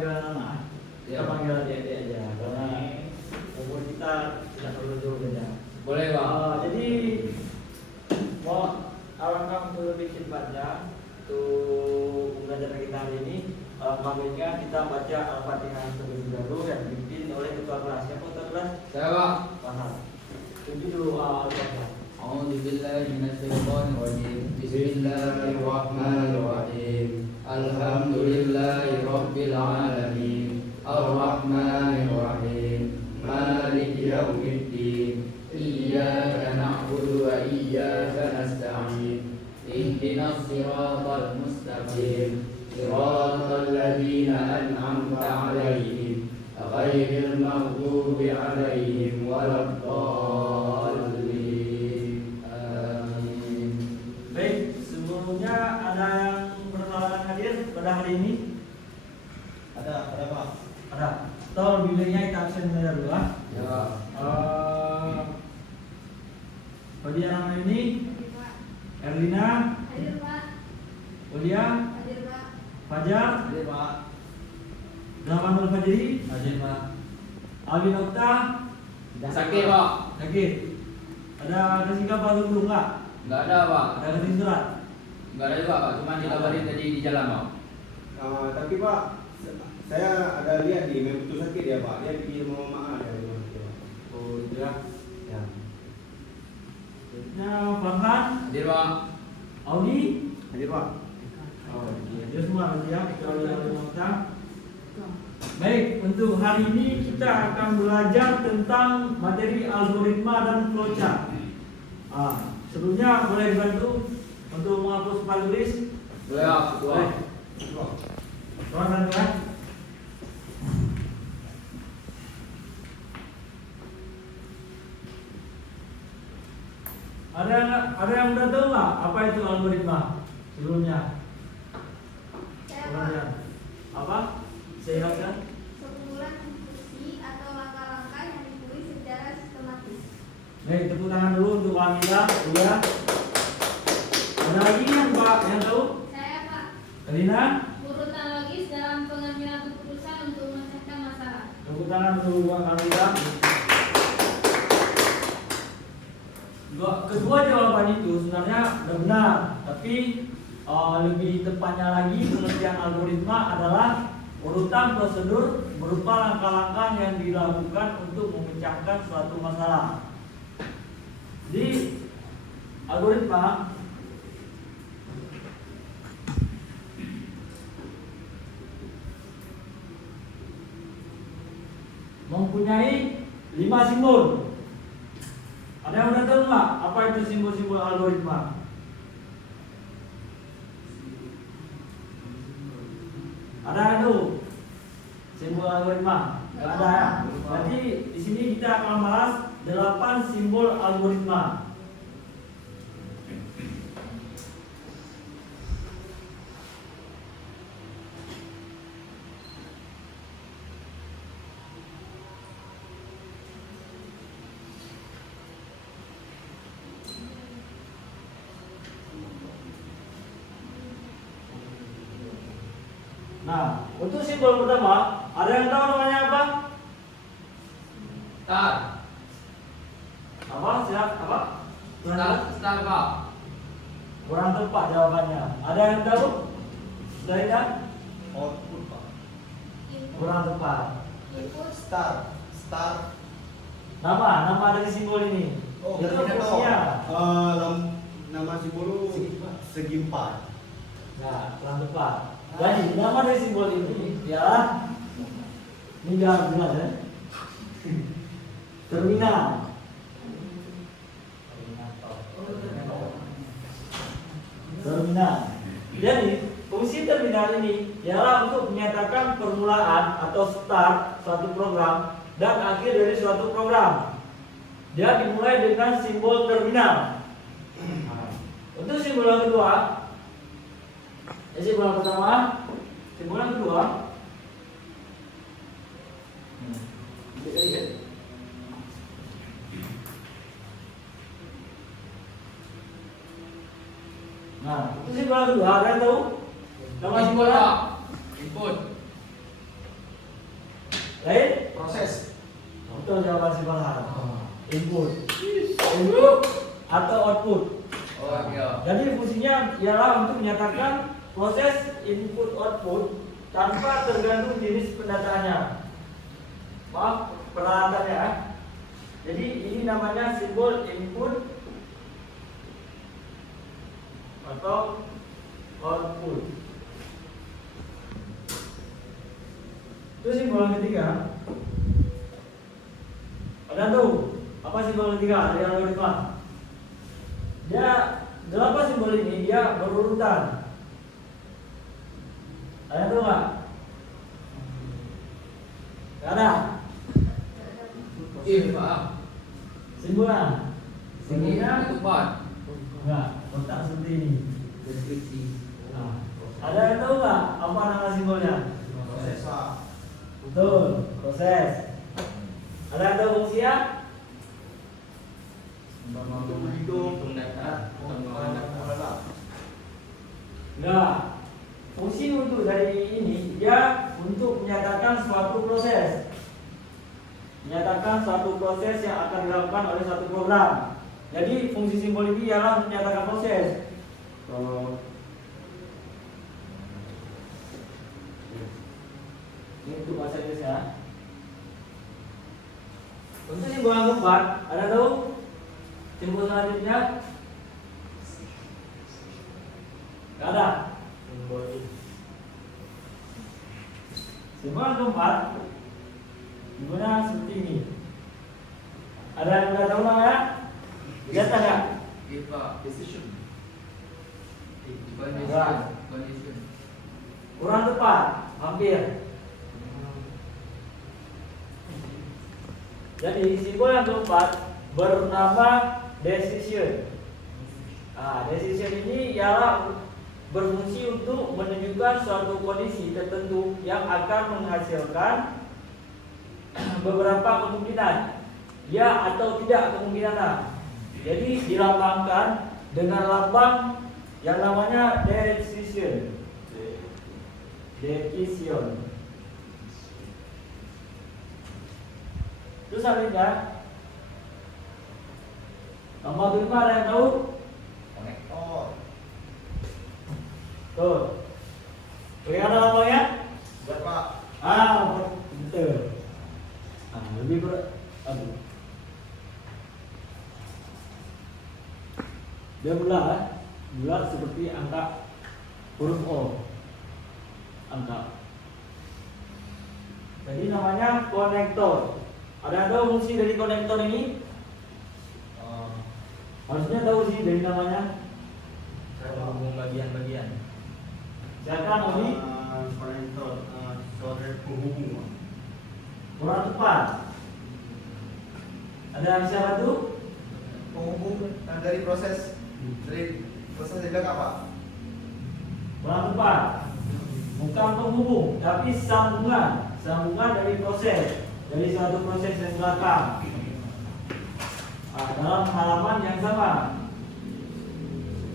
panggil anak, kita panggil adik-adik aja karena umur kita tidak perlu jauh beda. Boleh Pak. Jadi mau alangkah untuk lebih cepatnya untuk pembelajaran kita hari ini. Alangkah baiknya kita baca Al-Fatihah terlebih dahulu yang dipimpin oleh ketua kelas. Siapa ketua kelas? Saya Pak. Paham. Tunjuk dulu Al-Fatihah. A'udzubillahi minasyaitonirrajim. Bismillahirrahmanirrahim. Alhamdulillahi rabbil alamin. Arrahmanirrahim. Maliki yaumiddin. Iyyaka na'budu wa iyyaka nasta'in. Ihdinas siratal mustaqim. Siratal ladzina an'amta 'alaihim ghairil maghdubi 'alaihim waladdallin. Amin. Baik, sebelumnya ada yang berhalangan hadir pada hari ini? Ada Pak. Ada. Tol bilangnya kita absen dulu ah. Ya. Pada yang ini Erlina, Hadir Pak. Olia, Hadir Pak. Fajar, Hadir Pak. Zamanul Fajri, Hadir Pak. Alvin Okta, Sakit Pak. sakit. Ada kasih kabar dulu nggak? Enggak ada Pak. Ada kasih surat? Enggak ada juga Pak. Cuma dikabarin tadi di jalan Pak. Tapi Pak, saya ada lihat nih, memang betul sakit ya Pak. Dia bikin mama dari rumah dia. Oh iya. Ya. Nah, Farhan, Hadir Pak. Audi, Hadir Pak. oh iya, dia semua nanti ya. Kalau yang Okta. Baik, untuk hari ini kita akan belajar tentang materi algoritma dan flowchart. Sebelumnya boleh dibantu untuk menghapus file tulis. Boleh Pak. Boleh. Tuan dan tuan. Ada yang udah tahu nggak apa itu algoritma sebelumnya? Saya Pak. Kemudian apa? Saya ingatkan. Sekumpulan instruksi atau langkah-langkah yang ditulis secara sistematis. Baik, tepuk tangan dulu untuk Kamila, ya. Ada lagi yang Pak yang tahu? Saya Pak. Kalina, Urutan logis dalam pengambilan keputusan untuk menyelesaikan masalah. tepuk tangan untuk Kamila. Kedua jawaban itu sebenarnya sudah benar, tapi lebih tepatnya lagi pengertian algoritma adalah urutan prosedur berupa langkah-langkah yang dilakukan untuk memecahkan suatu masalah. Jadi algoritma mempunyai 5 simbol. Ada yang udah tahu nggak apa itu simbol-simbol algoritma? Ada yang tahu simbol algoritma? Nggak ada ya? Berarti di sini kita akan bahas 8 simbol algoritma. Nah, untuk simbol pertama, ada yang tahu namanya apa? Start. Apa? Siap? Apa? Start Pak. Kurang tepat jawabannya. Ada yang tahu? Selainnya? Output Pak. Kurang tepat. Input. Start. Nama dari simbol ini. Oh, Itu berarti tahu. fungsinya. Nama simbol segi empat. Nah, kurang tepat. Jadi nama dari simbol ini ialah ini biar jelas ya. Terminal. Terminal. Jadi fungsi terminal ini ialah untuk menyatakan permulaan atau start suatu program dan akhir dari suatu program. Dia dimulai dengan simbol terminal. Untuk simbol yang kedua, simbol yang pertama, simbol yang kedua. Nah, itu simbol yang kedua, ada yang tahu? Nama simbolnya? Input. Lain? Proses. Betul jawaban si Farhan. Input. Input atau output. Oh, iya. Jadi fungsinya ialah untuk menyatakan proses input output tanpa tergantung jenis pendataannya. Maaf, peralatannya. Jadi ini namanya simbol input atau output. Itu simbol yang ketiga. Ada tahu apa simbol ketiga dari algoritma? Dia delapan simbol ini dia berurutan. Ada tahu nggak? Nggak ada. If, Pak. Simbolnya? Simbolnya? Ketupat. Enggak, kotak seperti ini. Deskripsi. Nah, ada yang tahu nggak apa nama simbolnya? Proses, Pak. Betul, proses. Ada yang tahu fungsinya? Untuk menghitung data. data. Enggak. Fungsi untuk dari ini dia untuk menyatakan suatu proses. Menyatakan suatu proses yang akan dilakukan oleh suatu program. Jadi fungsi simbol ini ialah menyatakan proses. Kalau Ini untuk bahasa Indonesia. Untuk simbol yang keempat, ada tahu? Simbol selanjutnya? Gak ada. Simbol yang keempat, simbolnya seperti ini. Ada yang nggak tahu namanya? Lihat nggak? If, Pak. decision. Condition. Kurang tepat, hampir. Jadi simbol yang keempat bernama decision. Nah, decision ini ialah berfungsi untuk menunjukkan suatu kondisi tertentu yang akan menghasilkan beberapa kemungkinan, ya atau tidak kemungkinan A. Jadi dilambangkan dengan lambang yang namanya decision. Decision. Terus selanjutnya nomor 5 ada yang tahu? Konektor. Tuh. Bagaimana lambangnya? Buat, Pak. Betul. Lebih berat. Aduh. Dia bulat seperti angka huruf O. Angka. Jadi namanya konektor. Ada yang tahu fungsi dari konektor ini? Harusnya tahu sih dari namanya. Saya menghubung bagian-bagian. Silakan Odi. Konektor, saudara penghubung. Kurang tepat. Ada yang siapa tuh? Penghubung dari proses dari belakang, Pak. Kurang tepat. Bukan penghubung, tapi sambungan. Sambungan dari proses, dari suatu proses yang belakang. Dalam halaman yang sama.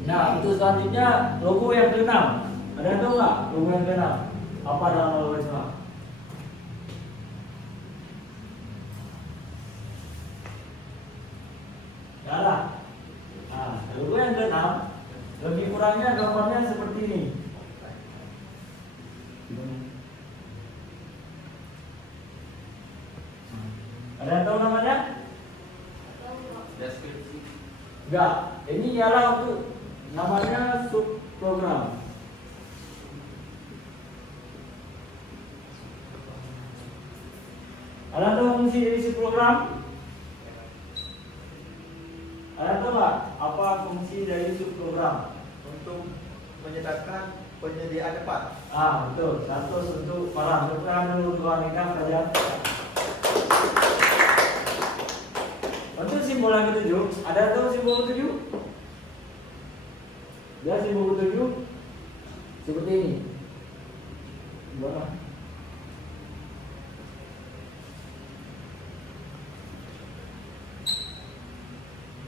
Nah, itu selanjutnya logo yang ke-6. Ada yang tahu nggak logo yang ke-6? Apa dalam algoritma? Nggak ada. Nah, logo yang ke-6 lebih kurangnya gambarnya seperti ini. Ada yang tahu namanya? Deskripsi. Enggak. Ini ialah untuk namanya subprogram. Ada yang tahu fungsi dari subprogram? Ada yang tahu nggak apa fungsi dari subprogram? Untuk menyediakan penyediaan tempat. Betul. Satu untuk para berperan dulu untuk wanita saja. Untuk simbol yang ketujuh, ada yang tahu simbol ketujuh? Ya, simbol ketujuh seperti ini. Gimana?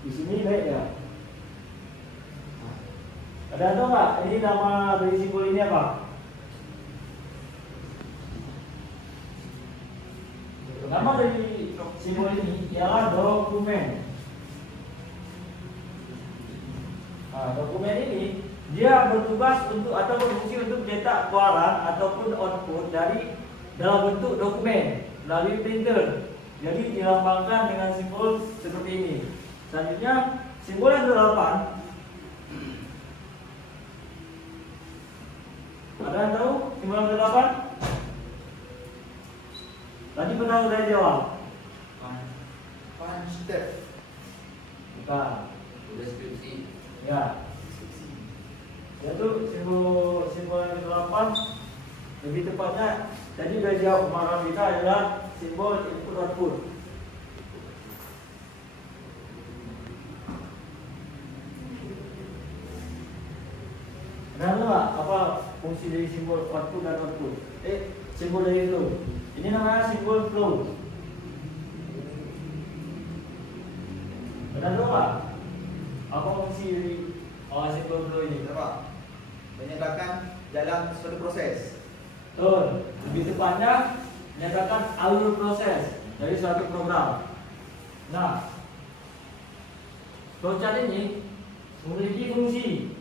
Di sini baik ya. Ada yang tahu nggak? Ini nama dari simbol ini apa? Nama dari simbol ini ialah dokumen. Nah, dokumen ini dia bertugas untuk atau berfungsi untuk mencetak keluaran ataupun output dari dalam bentuk dokumen melalui printer. Jadi dilambangkan dengan simbol seperti ini. Selanjutnya simbol yang ke-8. Ada yang tahu simbol yang ke-8? Tadi pernah sudah jawab. Punch-step. Bukan. Deskripsi. Ya. Yaitu simbol yang ke-8. Lebih tepatnya tadi sudah jawab kemarin kita adalah simbol input output. Kenapa nggak apa fungsi dari simbol output dan output? Simbol dari flow. Ini namanya simbol flow. Benar nggak? Apa fungsi dari simbol flow ini? Pak, menyatakan dalam suatu proses. Betul. Lebih tepatnya menyatakan alur proses dari suatu program. Nah, flowchart ini memiliki fungsi.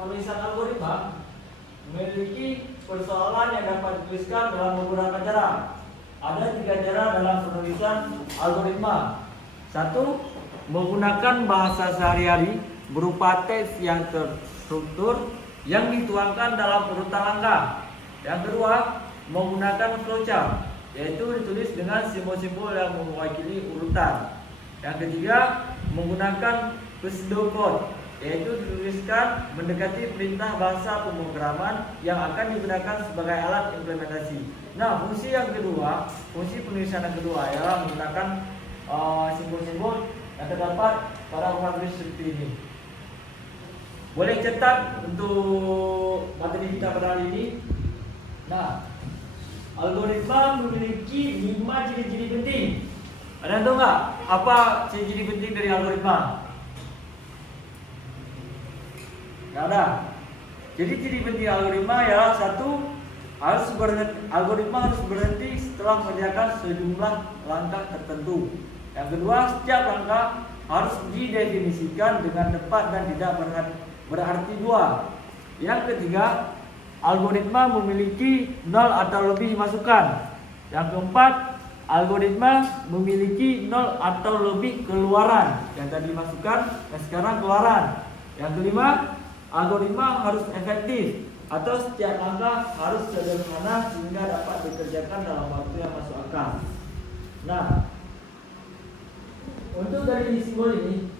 Penulisan algoritma memiliki persoalan yang dapat dituliskan dalam beberapa cara. Ada 3 cara dalam penulisan algoritma. 1. Menggunakan bahasa sehari-hari berupa teks yang terstruktur yang dituangkan dalam urutan langkah. Yang kedua, menggunakan flowchart, yaitu ditulis dengan simbol-simbol yang mewakili urutan. Yang ketiga, menggunakan pseudocode, yaitu dituliskan mendekati perintah bahasa pemrograman yang akan digunakan sebagai alat implementasi. Nah, fungsi yang kedua, fungsi penulisan yang kedua ialah menggunakan simbol-simbol yang terdapat pada program seperti ini. Boleh catat untuk materi kita pada hari ini. Nah, algoritma memiliki 5 ciri-ciri penting. Ada yang tahu nggak apa ciri-ciri penting dari algoritma? Nggak ada. Jadi ciri penting algoritma ialah 1. Algoritma harus berhenti setelah mengerjakan sejumlah langkah tertentu. Yang kedua, setiap langkah harus didefinisikan dengan tepat dan tidak berarti 2. Yang ketiga, algoritma memiliki 0 atau lebih masukan. Yang keempat, algoritma memiliki 0 atau lebih keluaran. Yang tadi masukan, dan sekarang keluaran. Yang kelima, algoritma harus efektif atau setiap langkah harus sederhana sehingga dapat dikerjakan dalam waktu yang masuk akal. Nah, untuk dari simbol ini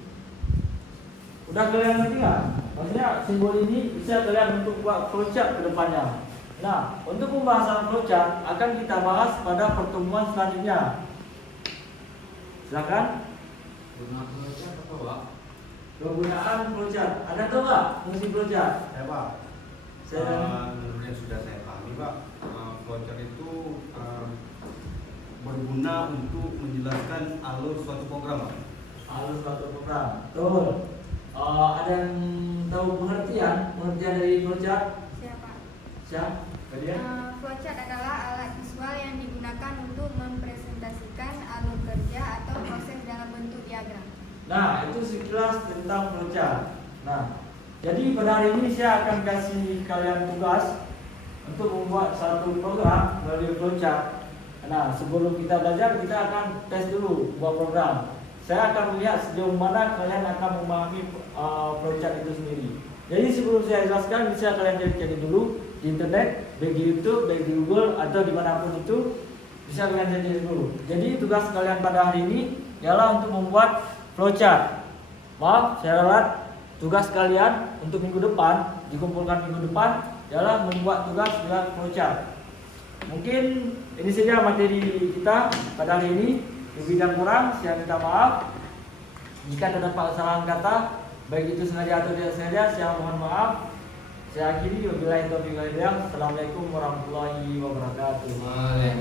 udah kalian ngerti nggak? Maksudnya simbol ini bisa kalian untuk buat flowchart ke depannya. Nah, untuk pembahasan flowchart akan kita bahas pada pertemuan selanjutnya. Silakan. Guna flowchart apa, Pak? Penggunaan flowchart. Ada tahu nggak fungsi flowchart? Ya Pak. Saya Menurut yang sudah saya pahami Pak, flowchart itu berguna untuk menjelaskan alur suatu program Pak. alur suatu program. Betul. Ada yang tahu pengertian dari flowchart? Siapa? Siapa? Kalian? Flowchart adalah alat visual yang digunakan untuk mempresentasikan alur kerja atau proses dalam bentuk diagram. Nah, itu sekilas tentang flowchart. Nah, jadi pada hari ini saya akan kasih kalian tugas untuk membuat satu program melalui flowchart. Nah, sebelum kita belajar, kita akan tes dulu buat program. Saya akan melihat sejauh mana kalian akan memahami flowchart itu sendiri. Jadi sebelum saya jelaskan, bisa kalian cari dulu di internet, baik di YouTube, baik di Google, atau dimanapun itu, bisa kalian cari dulu. Jadi tugas kalian pada hari ini ialah untuk membuat flowchart. Maaf, saya ralat. Tugas kalian untuk minggu depan, dikumpulkan minggu depan, ialah membuat tugas dengan flowchart. Mungkin ini saja materi kita pada hari ini. Lebih dan kurang, saya minta maaf. Jika terdapat kesalahan kata, baik itu sengaja atau tidak sengaja, saya mohon maaf. Saya akhiri, wabillahi taufiq wal hidayah. Assalamualaikum warahmatullahi wabarakatuh. Waalaikumsalam.